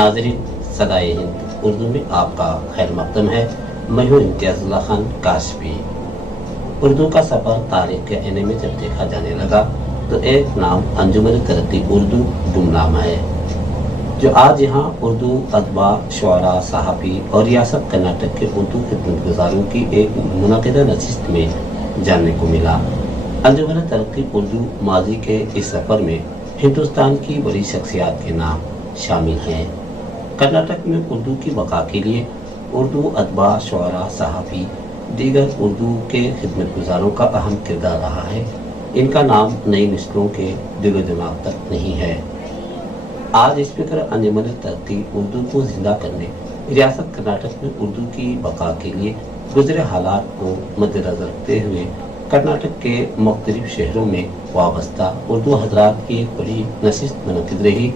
नाज़रीन, सदाए हिंद उर्दू में आपका खैर मकदम है। मैं हूँ इम्तियाज़ुल्लाह खान काशफी। उर्दू का सफ़र तारीख़ के आईने में जब देखा जाने लगा तो एक नाम अंजुमन तरक्की उर्दू गुमनामा है, जो आज यहाँ उर्दू अदबा, शुअरा, सहाफ़ी और रियासत कर्नाटक के उर्दू खिदमतगुज़ारों की एक मुनक़िदा नशिस्त में जानने को मिला। अंजुमन तरक्की उर्दू माजी के इस सफ़र में हिंदुस्तान की बड़ी शख्सियात के नाम शामिल हैं। कर्नाटक में उर्दू की बका के लिए उर्दू अदबा, शुअरा, सहाफ़ी, दीगर उर्दू के खिदमतगुज़ारों का अहम किरदार रहा है। इनका नाम नई नस्लों के दिलो दिमाग तक नहीं है। आज स्पीकर अंजुमन तरक्की उर्दू को जिंदा करने रियासत कर्नाटक में उर्दू की बका के लिए गुज़रे हालात को मद्देनज़र रखते हुए कर्नाटक के मुख्तलिफ शहरों में वाबस्ता उर्दू हज़रात की एक बड़ी नशिस्त मुनक़िद रही।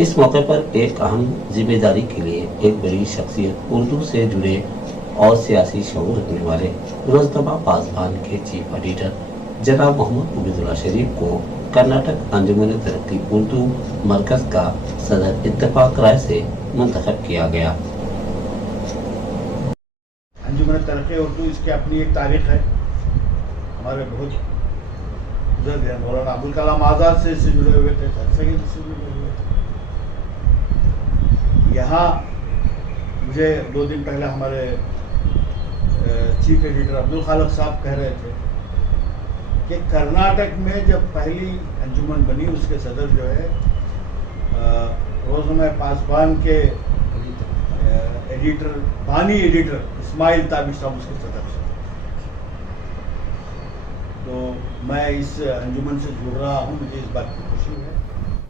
इस मौके पर एक अहम जिम्मेदारी के लिए एक बड़ी शख्सियत, उर्दू से जुड़े और सियासी शऊर रखने वाले रोज़नामा पासबान के चीफ एडिटर जनाब मोहम्मद उबैदुल्लाह शरीफ को कर्नाटक अंजुमन तरक्की उर्दू मरकज़ का सदर इत्तेफाक राय से मुंतखब किया गया। अंजुमन तरक्की उर्दू, इसकी अपनी एक तारीख है। हमारे बहुत बुजुर्ग हैं, मौलाना अबुल कलाम आज़ाद से इससे जुड़े हुए थे, सैयद से जुड़े हुए थे। यहाँ मुझे 2 दिन पहले हमारे चीफ एडिटर अब्दुल खालिक साहब कह रहे थे कि कर्नाटक में जब पहली अंजुमन बनी, उसके सदर जो है रोज़नामा पासबान के एडिटर, बानी एडिटर इस्माइल ताबिश साहब उसके सदर थे। तो मैं इस अंजुमन से जुड़ रहा हूँ, मुझे इस बात की खुशी है।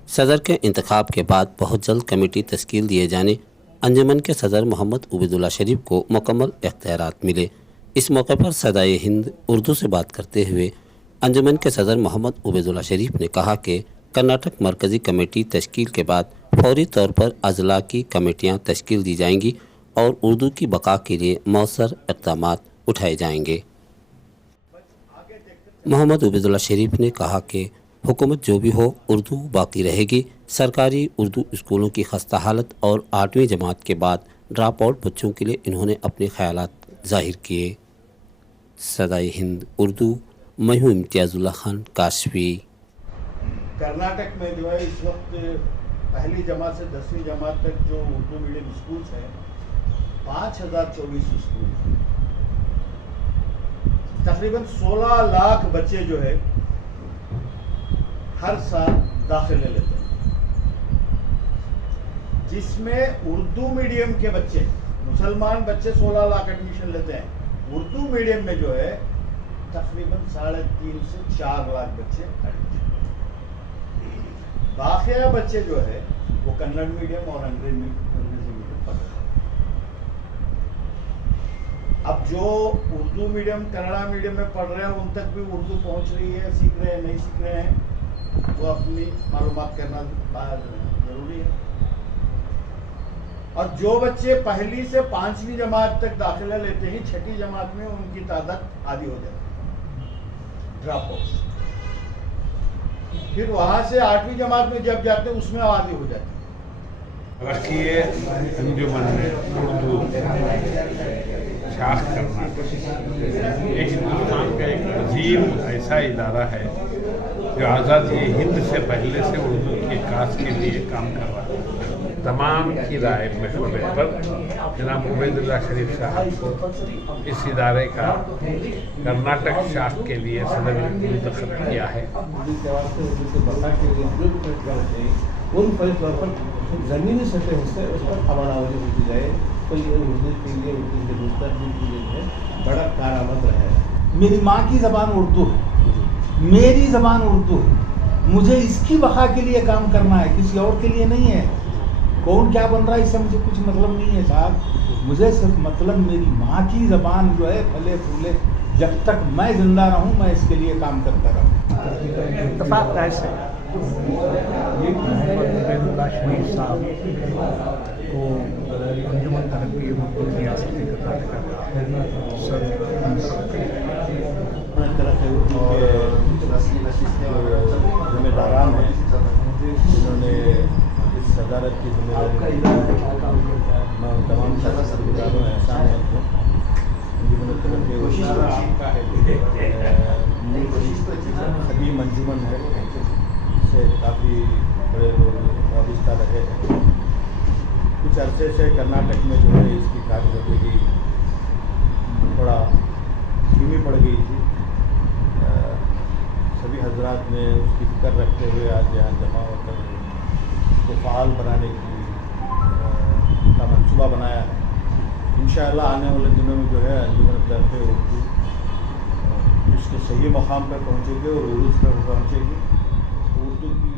सदर के इंतखाब के बाद बहुत जल्द कमेटी तश्कील दिए जाने अंजुमन के सदर मोहम्मद उबैदुल्लाह शरीफ को मुकम्मल इख्तियारात मिले। इस मौके पर सदाए हिंद उर्दू से बात करते हुए अंजुमन के सदर मोहम्मद उबैदुल्लाह शरीफ ने कहा कि कर्नाटक मरकज़ी कमेटी तश्कील के बाद फौरी तौर पर अजला की कमेटियाँ तश्कील दी जाएंगी और उर्दू की बका के लिए मौसर इक़दामात उठाए जाएंगे। मोहम्मद उबैदुल्लाह शरीफ ने कहा कि हुकूमत जो भी हो, उर्दू बाकी रहेगी। सरकारी उर्दू स्कूलों की खस्ता हालत और 8वीं जमात के बाद ड्रॉप आउट बच्चों के लिए इन्होंने अपने ख्यालात ज़ाहिर किए। सदाए हिंद उर्दू, मैं हूँ इम्तियाज़ुल्लाह खान काशफी। कर्नाटक में जो है इस वक्त पहली जमात से 10वीं जमात तक जो उर्दू मीडियम स्कूल हैं, 5024 स्कूल हैं। तकरीबन 16 लाख बच्चे जो है हर साल दाखिले लेते हैं, जिसमें उर्दू मीडियम के बच्चे, मुसलमान बच्चे 16 लाख एडमिशन लेते हैं। उर्दू मीडियम में जो है तकरीबन 3.5 से 4 लाख बच्चे एडमिशन, बाकिया बच्चे जो है वो कन्नड़ मीडियम और अंग्रेजी मीडियम पढ़ रहे हैं। अब जो उर्दू मीडियम, कन्नड़ा मीडियम में पढ़ रहे हैं, उन तक भी उर्दू पहुंच रही है, सीख रहे हैं, नहीं सीख रहे हैं, वो अपनी मालूमात करना जरूरी है। और जो बच्चे पहली से 5वीं जमात तक दाखिला लेते हैं, 6ठी जमात में उनकी तादाद आधी हो जाती है, ड्रॉप आउट। फिर वहां से 8वीं जमात में जब जाते हैं, उसमें आधी हो जाती है। रखिए अंजुमन में उर्दू शाख करना ये हिंदुस्तान का एक अजीम ऐसा इदारा है जो आज़ादी हिंद से पहले से उर्दू के विकास के लिए काम कर रहा है। तमाम की राय मशवरे पर जनाब उबैदुल्लाह शरीफ साहब को इस इदारे का कर्नाटक शाख के लिए सदर मुंतखब किया है। उन फैसलों पर ज़मीनी सतह से उस पर अमलावरी होती जाए, तो ये उर्दू के लिए, उर्दू के मुस्तक़बिल के लिए बड़ा कारआमद रहा है। मेरी माँ की ज़बान उर्दू है, मेरी ज़बान उर्दू है, मुझे इसकी बका के लिए काम करना है, किसी और के लिए नहीं है। कौन क्या बन रहा है इससे मुझे कुछ मतलब नहीं है साहब। मुझे सिर्फ मतलब मेरी माँ की ज़बान जो है फले फूले, जब तक मैं जिंदा रहूँ मैं इसके लिए काम करता रहूँ। इत्तेफाक राय से ये मोहम्मद उबैदुल्लाह शरीफ साहब को अंजुमन तरक्की उर्दू रियासत कर्नाटक जिम्मेदारान हैं जिन्होंने इस सदारत की میں ان تمام شکرگزاروں احسان مند ہوں انجمن ترقی قدیم انجمن ہے، سے کافی بڑے لوگ وابستہ رہے ہیں. کچھ عرصے سے کرناٹک میں جو ہے اس کی کارکردگی تھوڑا دھیمی پڑ گئی تھی. سبھی حضرات نے اس کی فکر رکھتے ہوئے آج یہاں جمع ہو کر اس کو فعال بنانے کا منصوبہ بنایا ہے. انشاءاللہ آنے والے دنوں میں جو ہے انجمن ترقی اردو اس کے صحیح مقام پر پہنچے گی اور عروج پر پہنچے گی. اردو کی